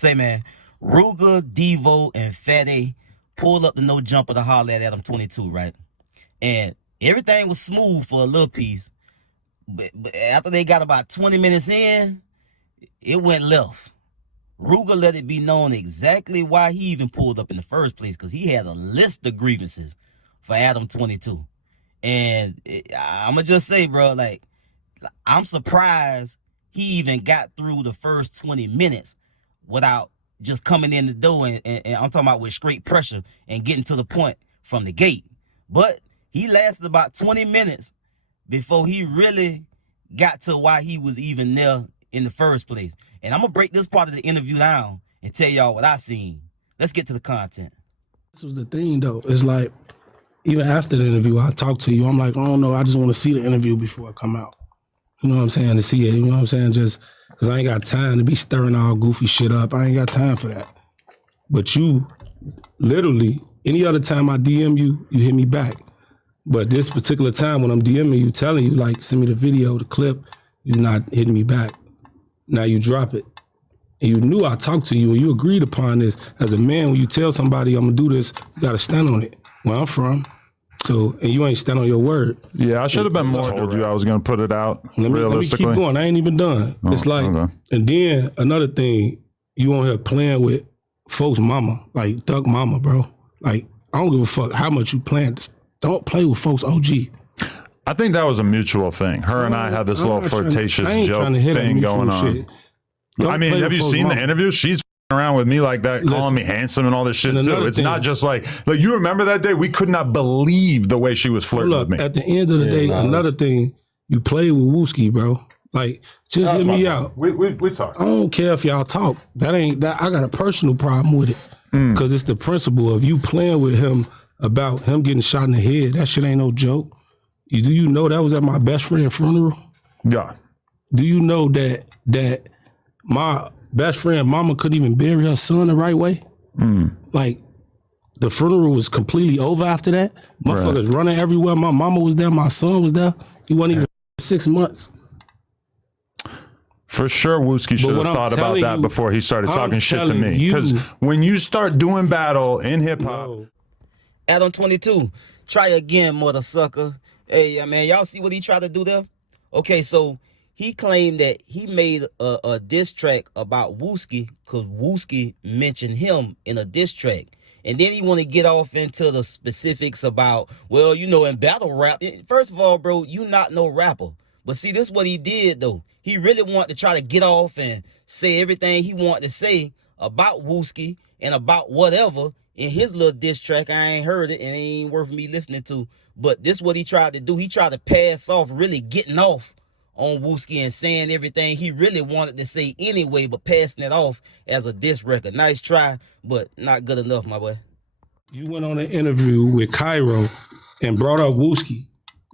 Say, man, Rooga, DEVO, and Fatty pulled up the no jumper to holler at Adam22, right? And everything was smooth for a little piece. But after they got about 20 minutes in, it went left. Rooga let it be known exactly why he even pulled up in the first place, because he had a list of grievances for Adam22. And I'm going to just say, bro, like, I'm surprised he even got through the first 20 minutes without just coming in the door and I'm talking about with straight pressure and getting to the point from the gate. But he lasted about 20 minutes before he really got to why he was even there in the first place. And I'm going to break this part of the interview down and tell y'all what I seen. Let's get to the content. This was the thing, though. It's like, even after the interview, I talked to you. I'm like, I don't know. I just want to see the interview before I come out. You know what I'm saying? To see it. You know what I'm saying? Just because I ain't got time to be stirring all goofy shit up. I ain't got time for that. But you, literally, any other time I DM you, you hit me back. But this particular time when I'm DMing you, telling you, like, send me the video, the clip, you're not hitting me back. Now you drop it. And you knew I talked to you and you agreed upon this. As a man, when you tell somebody I'm gonna do this, you gotta stand on it. Where I'm from. So, and you ain't stand on your word. Yeah, I should have been more told you I was gonna put it out. Let me keep going. I ain't even done. It's like, okay. And then another thing, you on here playing with folks' mama, like Duck mama, bro. Like, I don't give a fuck how much you playing. Don't play with folks' OG. I think that was a mutual thing. Her and I had this little flirtatious joke thing going on. I mean, have you seen the interview? She's around with me like that, calling me handsome and all this shit too. It's not just like you remember that day? We could not believe the way she was flirting with me. At the end of the day, another thing, you play with Wooski, bro. Like, just hit me out. We talk. I don't care if y'all talk. That ain't that. I got a personal problem with it because it's the principle of you playing with him about him getting shot in the head. That shit ain't no joke. Do you know that was at my best friend's funeral? Yeah. Do you know that my best friend mama couldn't even bury her son the right way? Like, the funeral was completely over after that. Motherfuckers running everywhere. My mama was there. My son was there. He wasn't even 6 months. For sure, Wooski should have thought about that before he started talking shit to me. Because when you start doing battle in hip-hop... Adam22, try again, mother sucker. Hey, man, y'all see what he tried to do there? Okay, so he claimed that he made a diss track about Wooski because Wooski mentioned him in a diss track. And then he want to get off into the specifics about, well, you know, in battle rap. First of all, bro, you not no rapper. But see, this is what he did, though. He really wanted to try to get off and say everything he wanted to say about Wooski and about whatever in his little diss track. I ain't heard it and it ain't worth me listening to. But this is what he tried to do. He tried to pass off really getting off on Wooski and saying everything he really wanted to say anyway, but passing it off as a diss record. Nice try, but not good enough, my boy. You went on an interview with Cairo and brought up Wooski.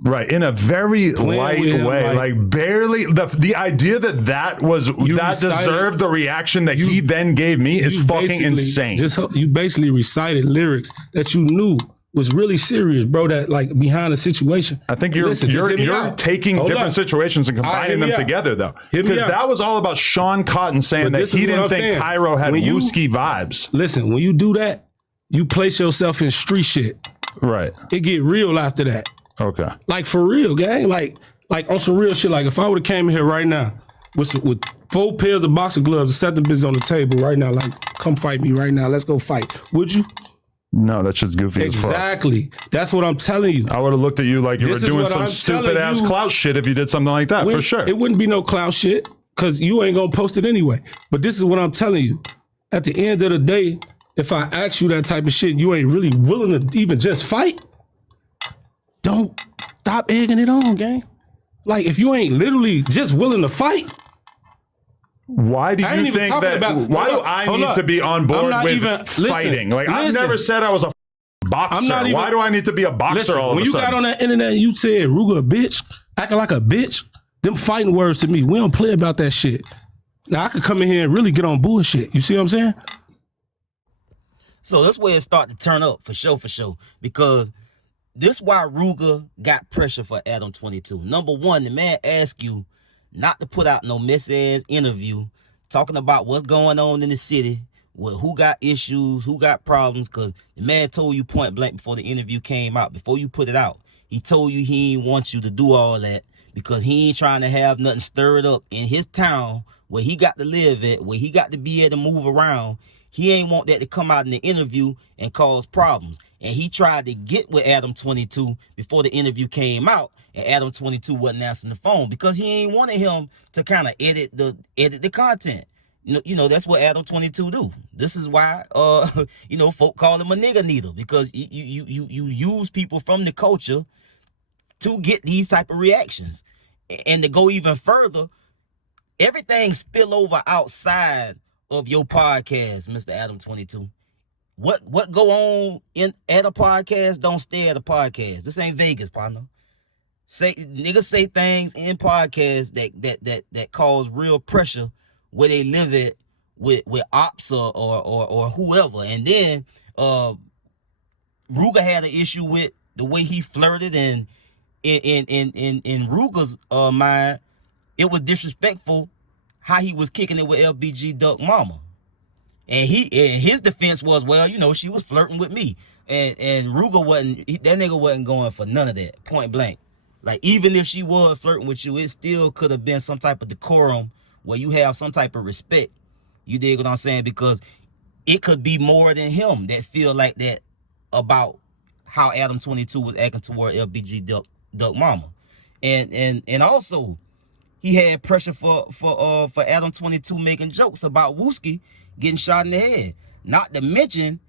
Right, in a very light way, like barely. The idea that deserved the reaction that he then gave me is fucking insane. You basically recited lyrics that you knew was really serious, bro, that like behind the situation. I think you're taking different situations and combining them together, though. Because that was all about Sean Cotton saying that he didn't think Cairo had Wooski vibes. Listen, when you do that, you place yourself in street shit. Right. It get real after that. Okay. Like for real, gang. Like on some real shit. Like if I would have came here right now with 4 pairs of boxing gloves and set the business on the table right now, like, come fight me right now. Let's go fight. Would you? No, that shit's goofy as fuck. Exactly. That's what I'm telling you. I would have looked at you like you were doing some stupid ass clout shit if you did something like that, for sure. It wouldn't be no clout shit because you ain't gonna post it anyway. But this is what I'm telling you. At the end of the day, if I ask you that type of shit, you ain't really willing to even just fight, don't stop egging it on, gang. Like if you ain't literally just willing to fight. Why do you think that? Why do I need to be on board with fighting? Like I've never said I was a boxer. Why do I need to be a boxer all of a sudden? When you got on that internet and you said Rooga a bitch, acting like a bitch, them fighting words to me. We don't play about that shit. Now I could come in here and really get on bullshit. You see what I'm saying? So that's where it started to turn up for sure, because this why Rooga got pressure for Adam22. Number one, the man asked you not to put out no mess-ass interview talking about what's going on in the city, who got issues, who got problems, because the man told you point blank before the interview came out, before you put it out, he told you he ain't want you to do all that because he ain't trying to have nothing stirred up in his town where he got to live at, where he got to be able to move around. He ain't want that to come out in the interview and cause problems. And he tried to get with Adam22 before the interview came out, and Adam22 wasn't answering the phone because he ain't wanted him to kind of edit the content. You know, that's what Adam22 do. This is why, you know, folk call him a nigga needle, because you use people from the culture to get these type of reactions. And to go even further, everything spill over outside of your podcast, Mr. Adam22. What go on at a podcast don't stay at a podcast. This ain't Vegas, partner. Niggas say things in podcasts that cause real pressure where they live at with ops or whoever. And then Rooga had an issue with the way he flirted, and in Rooga's mind, it was disrespectful how he was kicking it with LBG-Duck mama. And his defense was, well, you know, she was flirting with me. And Rooga that nigga wasn't going for none of that, point blank. Like, even if she was flirting with you, it still could have been some type of decorum where you have some type of respect. You dig what I'm saying? Because it could be more than him that feel like that about how Adam22 was acting toward LBG-Duck mama. And also, he had pressure for Adam22 making jokes about Wooski getting shot in the head. Not to mention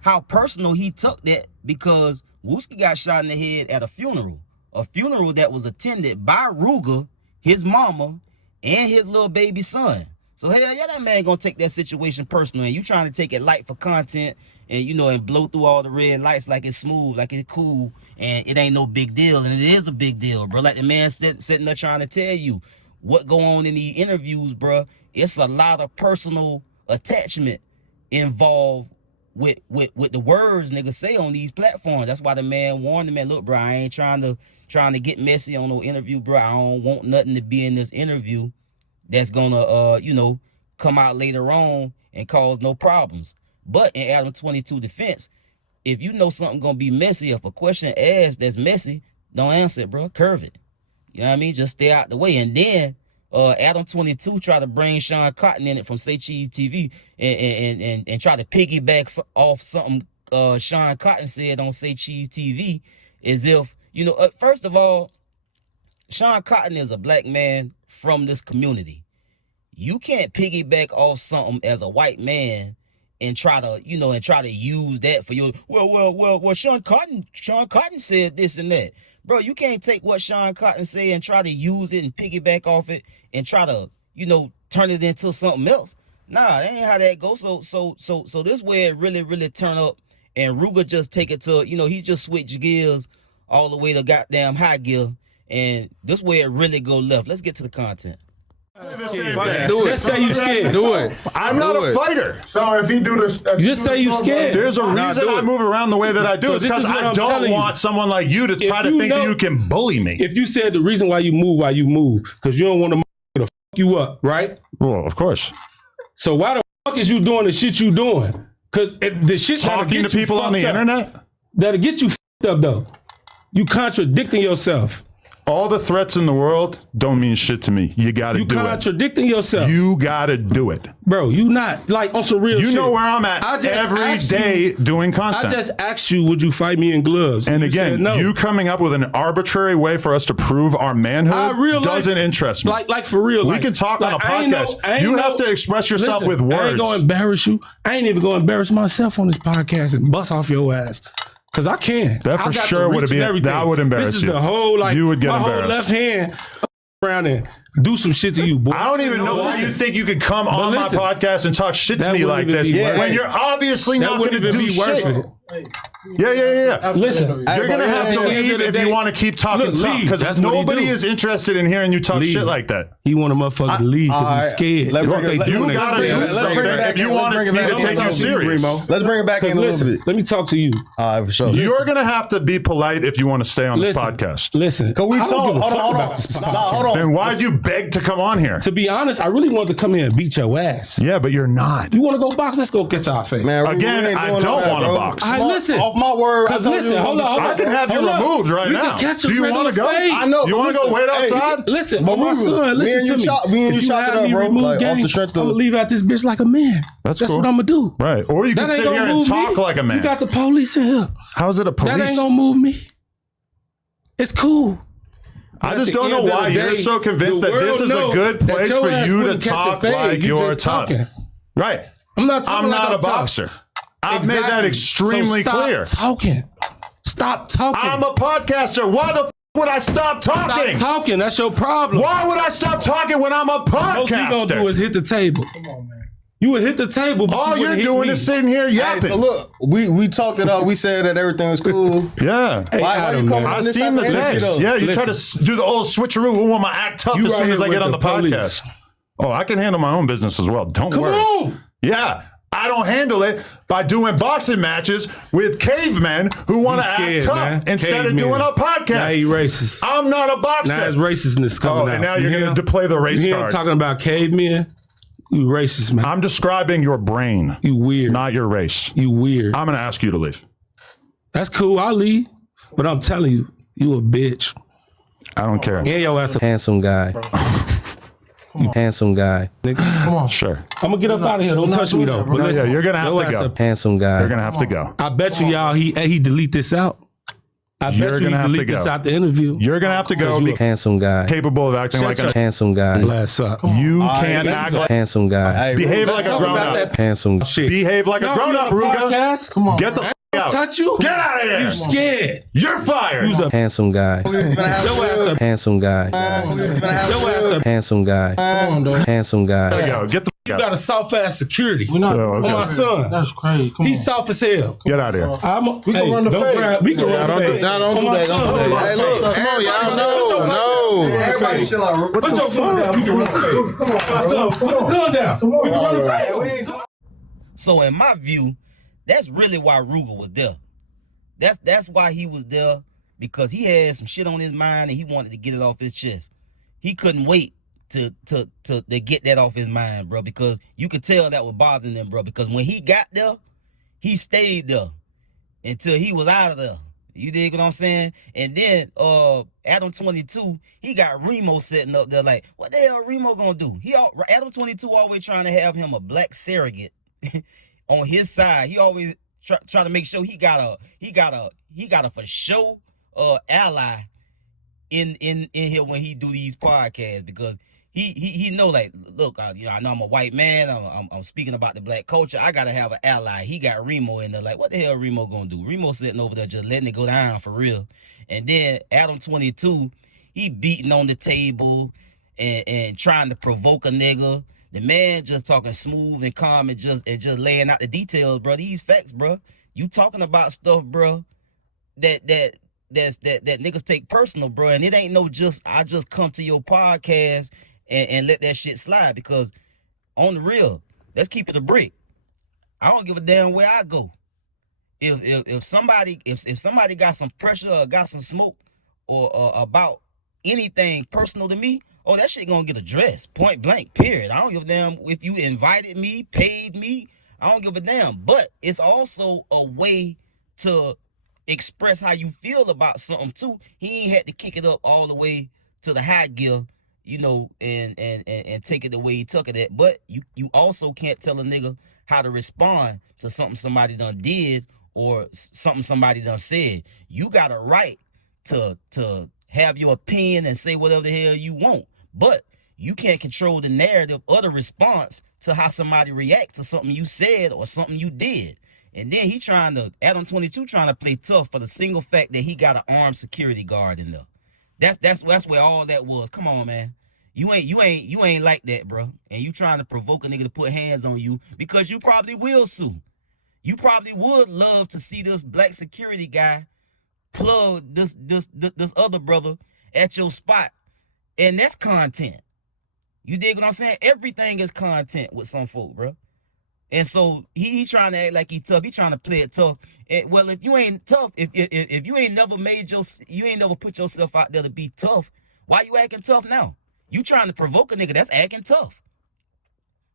how personal he took that, because Wooski got shot in the head at a funeral that was attended by Rooga, his mama, and his little baby son. So hell yeah, that man gonna take that situation personal, and you trying to take it light for content, and you know, and blow through all the red lights like it's smooth, like it's cool, and it ain't no big deal. And it is a big deal, bro. Like the man sitting there trying to tell you what go on in these interviews, bro. It's a lot of personal attachment involved with the words niggas say on these platforms. That's why the man warned the man, look, bro, I ain't trying to get messy on no interview, bro. I don't want nothing to be in this interview that's gonna you know, come out later on and cause no problems. But in Adam22 defense, if you know something gonna be messy, if a question asked that's messy, don't answer it, bro. Curve it. You know what I mean? Just stay out the way. And then Adam22 try to bring Sean Cotton in it from Say Cheese TV and try to piggyback off something Sean Cotton said on Say Cheese TV, as if, you know, first of all, Sean Cotton is a black man from this community. You can't piggyback off something as a white man and try to, you know, and try to use that for your, well, Sean Cotton said this and that. Bro, you can't take what Sean Cotton said and try to use it and piggyback off it and try to, you know, turn it into something else. Nah, that ain't how that goes. So this way it really turn up, and Rooga just take it to, you know, he just switch gears all the way to goddamn high gear, and this way it really go left. Let's get to the content. Just say you scared. Do it. I'm not a fighter. So if he do this, just say you scared. There's a reason I move around the way that I do. It's because I don't want someone like you to try to think that you can bully me. If you said the reason why you move, because you don't want to fuck you up, right? Well, of course. So why the fuck is you doing the shit you doing? Because the shit talking to people on the internet that'll get you fucked up though. You contradicting yourself. All the threats in the world don't mean shit to me. You got to do it. You contradicting yourself. You got to do it. Bro, you not like on some real shit. You know where I'm at every day doing content. I just asked you, would you fight me in gloves? And again, no. You coming up with an arbitrary way for us to prove our manhood doesn't interest me. Like for real. We can talk on a podcast. You have to express yourself with words. I ain't going to embarrass you. I ain't even going to embarrass myself on this podcast and bust off your ass. Cause I can. That for sure would be that would embarrass you. This is the whole you would get my embarrassed. Whole left hand around and do some shit to you, boy. I don't even know why you think you could come on my podcast and talk shit to me like this when you're obviously not going to do shit. Yeah. Listen, you're gonna have to leave if you want to keep talking tough, because nobody is interested in hearing you talk shit like that. He want a motherfucker to leave because he's scared. You gotta do something if you want me to take you serious. Let's bring it back in a little bit. Let me talk to you. All right, for sure. You're gonna have to be polite if you want to stay on this podcast. Listen, Cause we I don't talk. give a fuck Hold about on. this Nah, podcast. hold on. Then why'd you beg to come on here? To be honest, I really wanted to come here and beat your ass. Yeah, but you're not. You want to go box? Let's go get y'all face. Man, Again, we ain't I doing don't all that, want to bro. box. I listen. Off my word. Cause listen, hold on. I can have you removed right now. Do you want to go? I know. You want to go wait outside? Listen, But my son, listen to me. Me and you If chop it have up, me bro. removed, Like, off gang, the strength I'm of. gonna leave out this bitch like a man. That's what cool. I'm gonna do. Right. Or you can That ain't sit gonna here and move talk me. like a man. You got the police in here. How's it a police? That ain't gonna move me. It's cool. I just don't know why you're so convinced that this is a good place for you to talk like you're tough. Right. I'm not talking I'm like not a I'm tough. boxer. I've made that extremely clear. Stop talking. I'm a podcaster. Why the would I stop talking? Stop talking. That's your problem. Why would I stop talking when I'm a podcaster? Most you gonna do is hit the table. Come on, man. You would hit the table. But all you're doing is sitting here yapping. Hey, so look, we talked it up. We said that everything was cool. Yeah. Hey, why you coming I on this seen type the of energy, text. though? Yeah, you try to do the old switcheroo. Who want to act tough as soon as I get on the podcast? Oh, I can handle my own business as well. Don't worry. Come on. Yeah. I don't handle it by doing boxing matches with cavemen who want to act tough instead of doing a podcast. Now you racist. I'm not a boxer. Now it's racistness coming out. And now you're going to play the race you card. Talking about cavemen. You racist, man. I'm describing your brain. You weird. Not your race. You weird. I'm going to ask you to leave. That's cool. I'll leave. But I'm telling you, you a bitch. I don't care. And your ass a handsome guy. You handsome guy. nigga. Come on. Sure. I'm gonna get up out of here. Don't touch me though. But listen, you're gonna have to go. Handsome guy. You're gonna have to go. I bet you y'all he delete this out. I bet you he delete this out the interview. You're gonna have to go. Be handsome guy. Capable of acting like a handsome guy. Glass up. You can't act like handsome guy. behave like a grown up. Handsome shit. Behave like a grown up, Rooga. Come on. Get the out. Touch you. Get out of here. You scared. You're fired. Who's a handsome guy. Your ass up. Handsome guy. Your ass up. Handsome guy. Come on, dog. Handsome guy. There you go. Get the You got a soft ass security. okay. On my son. That's crazy. Come He's soft as hell. Get out of here. We can run the fade. We can run the fade. Don't do that. Don't do that. Hey, look, come on, y'all. No. Everybody chill out. Put your gun down. We can run the fade. Come on, my son. Put the gun down. We can run the fade. So in my view, that's really why Rooga was there. That's why he was there, because he had some shit on his mind and he wanted to get it off his chest. He couldn't wait to get that off his mind, bro, because you could tell that was bothering him, bro, because when he got there, he stayed there until he was out of there. You dig what I'm saying? And then Adam22, he got Remo sitting up there like, what the hell Remo gonna do? Adam22 always trying to have him a black surrogate on his side. He always try to make sure he got a for sure ally in here when he do these podcasts, because he know, like, look, I know I'm a white man, I'm speaking about the black culture, I gotta have an ally. He got Remo in there like, what the hell Remo gonna do? Remo sitting over there just letting it go down for real. And then Adam22, he beating on the table and trying to provoke a nigga. The man just talking smooth and calm and just laying out the details, bro. These facts, bro. You talking about stuff, bro, that niggas take personal, bro. And it ain't no I just come to your podcast and let that shit slide, because on the real, let's keep it a brick. I don't give a damn where I go. If somebody got some pressure or got some smoke or about anything personal to me, oh, that shit gonna get addressed, point blank, period. I don't give a damn if you invited me, paid me. I don't give a damn. But it's also a way to express how you feel about something too. He ain't had to kick it up all the way to the high gear, and take it the way he took it at. But you also can't tell a nigga how to respond to something somebody done did or something somebody done said. You got a right to have your opinion and say whatever the hell you want. But you can't control the narrative or the response to how somebody reacts to something you said or something you did. And then Adam22 trying to play tough for the single fact that he got an armed security guard in there. That's where all that was. Come on, man. You ain't like that, bro. And you trying to provoke a nigga to put hands on you, because you probably will sue. You probably would love to see this black security guy plug this other brother at your spot, and that's content. You dig what I'm saying? Everything is content with some folk, bro. And so he trying to act like he tough. He trying to play it tough. And, well, if you ain't tough, if you ain't never you ain't never put yourself out there to be tough, why you acting tough now? You trying to provoke a nigga that's acting tough.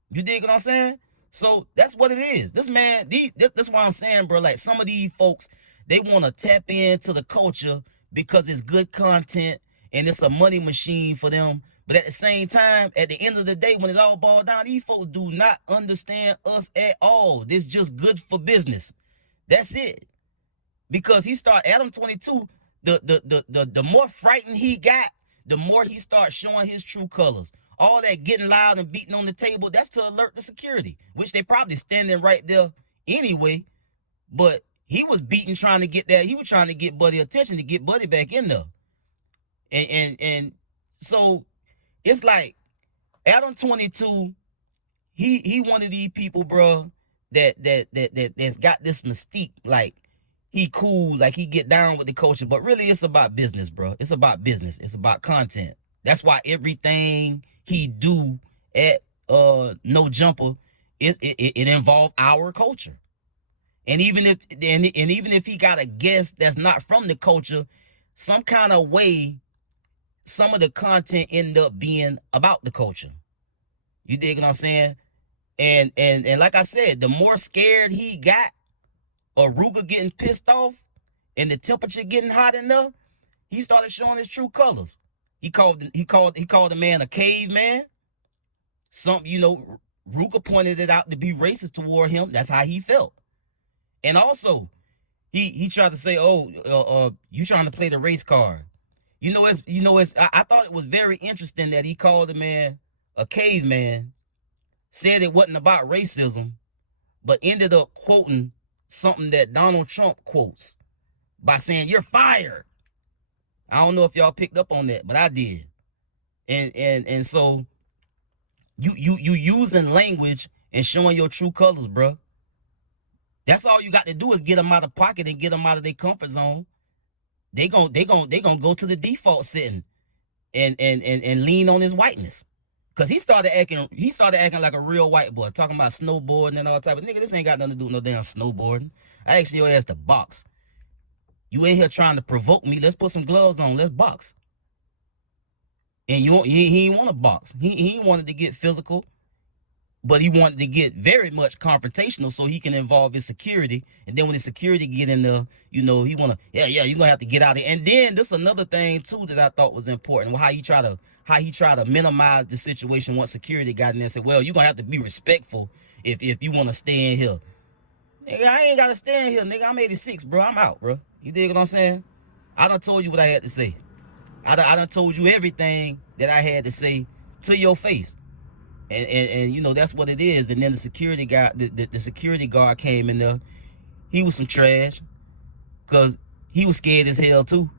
You dig what I'm saying? So that's what it is. This man, this why I'm saying, bro, like some of these folks, they want to tap into the culture because it's good content and it's a money machine for them. But at the same time, at the end of the day, when it all boils down, these folks do not understand us at all. This just good for business. That's it. Because he start Adam22, the more frightened he got, the more he starts showing his true colors. All that getting loud and beating on the table, that's to alert the security, which they probably standing right there anyway. But he was beating, trying to get that. He was trying to get Buddy attention to get Buddy back in there. And so it's like Adam22, he one of these people, bro, that's got this mystique, like he cool, like he get down with the culture, but really it's about business, bro. It's about business. It's about content. That's why everything he do at No Jumper it involve our culture. And even if he got a guest that's not from the culture, some kind of way, some of the content end up being about the culture. You dig what I'm saying? And like I said, the more scared he got of Rooga getting pissed off and the temperature getting hot enough, he started showing his true colors. He called the man a caveman. Something, you know, Rooga pointed it out to be racist toward him. That's how he felt. And also, he tried to say, you trying to play the race card. I thought it was very interesting that he called the man a caveman, said it wasn't about racism, but ended up quoting something that Donald Trump quotes by saying, "You're fired." I don't know if y'all picked up on that, but I did. And so you using language and showing your true colors, bro. That's all you got to do is get them out of pocket and get them out of their comfort zone. They gonna go to the default setting and lean on his whiteness. Cause he started acting like a real white boy, talking about snowboarding and all type of nigga. This ain't got nothing to do with no damn snowboarding. I asked your ass to box. You in here trying to provoke me. Let's put some gloves on. Let's box. And he ain't want to box. He wanted to get physical, but he wanted to get very much confrontational so he can involve his security. And then when the security get in there, you know, he want to, you're going to have to get out of it. And then this is another thing too that I thought was important. How he try to minimize the situation once security got in there and said, well, you're going to have to be respectful if you want to stay in here. Nigga, I ain't got to stay in here, nigga. I'm 86, bro. I'm out, bro. You dig what I'm saying? I done told you what I had to say. I done told you everything that I had to say to your face. And you know, that's what it is. And then the security guy, the security guard came in there. He was some trash because he was scared as hell too.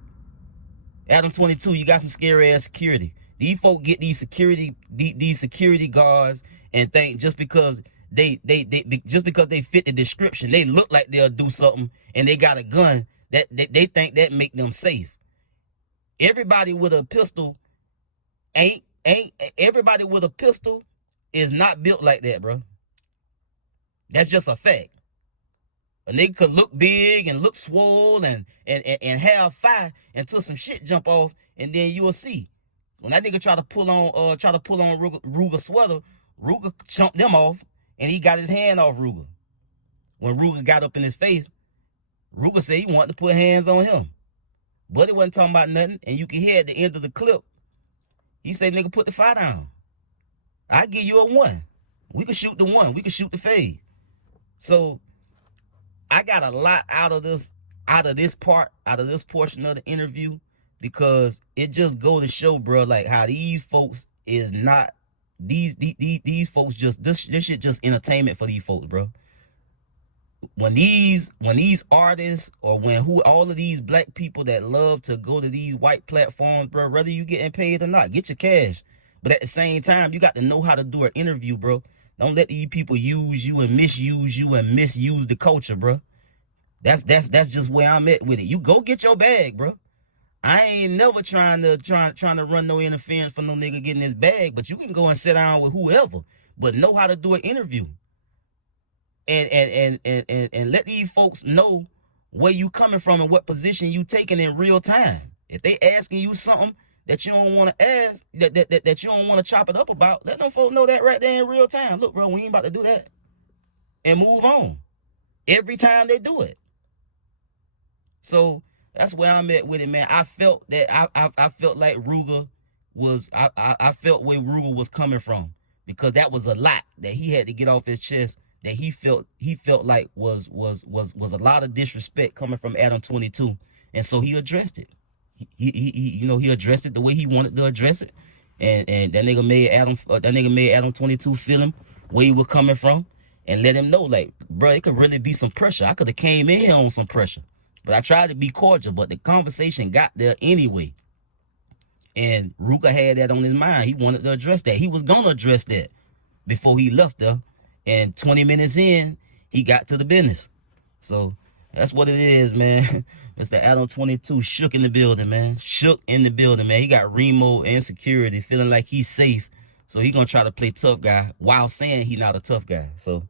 Adam22, you got some scary ass security. These folk get these security guards and think just because they fit the description, they look like they'll do something and they got a gun, that they think that make them safe. Everybody with a pistol everybody with a pistol is not built like that, bro. That's just a fact. A nigga could look big and look swole and have fire until some shit jump off, and then you will see. When that nigga try to pull on Rooga sweater, Rooga chumped them off, and he got his hand off Rooga. When Rooga got up in his face, Rooga said he wanted to put hands on him. But it wasn't talking about nothing, and you can hear at the end of the clip, he said, nigga, put the fire down. I give you a 1. We can shoot the 1. We can shoot the fade. So I got a lot out of this portion of the interview, because it just go to show, bro, like how these folks is not, these folks just, this shit just entertainment for these folks, bro. When these artists, or all of these black people that love to go to these white platforms, bro, whether you getting paid or not, get your cash. But at the same time, you got to know how to do an interview, bro. Don't let these people use you and misuse you and misuse the culture, bro. That's just where I'm at with it. You go get your bag, bro. I ain't never trying to run no interference for no nigga getting his bag, but you can go and sit down with whoever, but know how to do an interview. And let these folks know where you coming from and what position you taking in real time. If they asking you something that you don't want to ask, that you don't want to chop it up about, let them folks know that right there in real time. Look, bro, we ain't about to do that. And move on. Every time they do it. So that's where I'm at with it, man. I felt that I felt like Rooga was I felt where Rooga was coming from, because that was a lot that he had to get off his chest, that he felt like was a lot of disrespect coming from Adam22, and so he addressed it. He addressed it the way he wanted to address it, and that nigga made Adam22 feel him where he was coming from, and let him know, like, bro, it could really be some pressure. I could have came in here on some pressure. But I tried to be cordial, but the conversation got there anyway. And Rooga had that on his mind. He wanted to address that. He was going to address that before he left there. And 20 minutes in, he got to the business. So that's what it is, man. Mr. Adam22 shook in the building, man. Shook in the building, man. He got Remo and security feeling like he's safe. So he going to try to play tough guy while saying he not a tough guy. So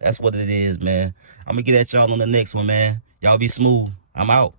that's what it is, man. I'm going to get at y'all on the next one, man. Y'all be smooth. I'm out.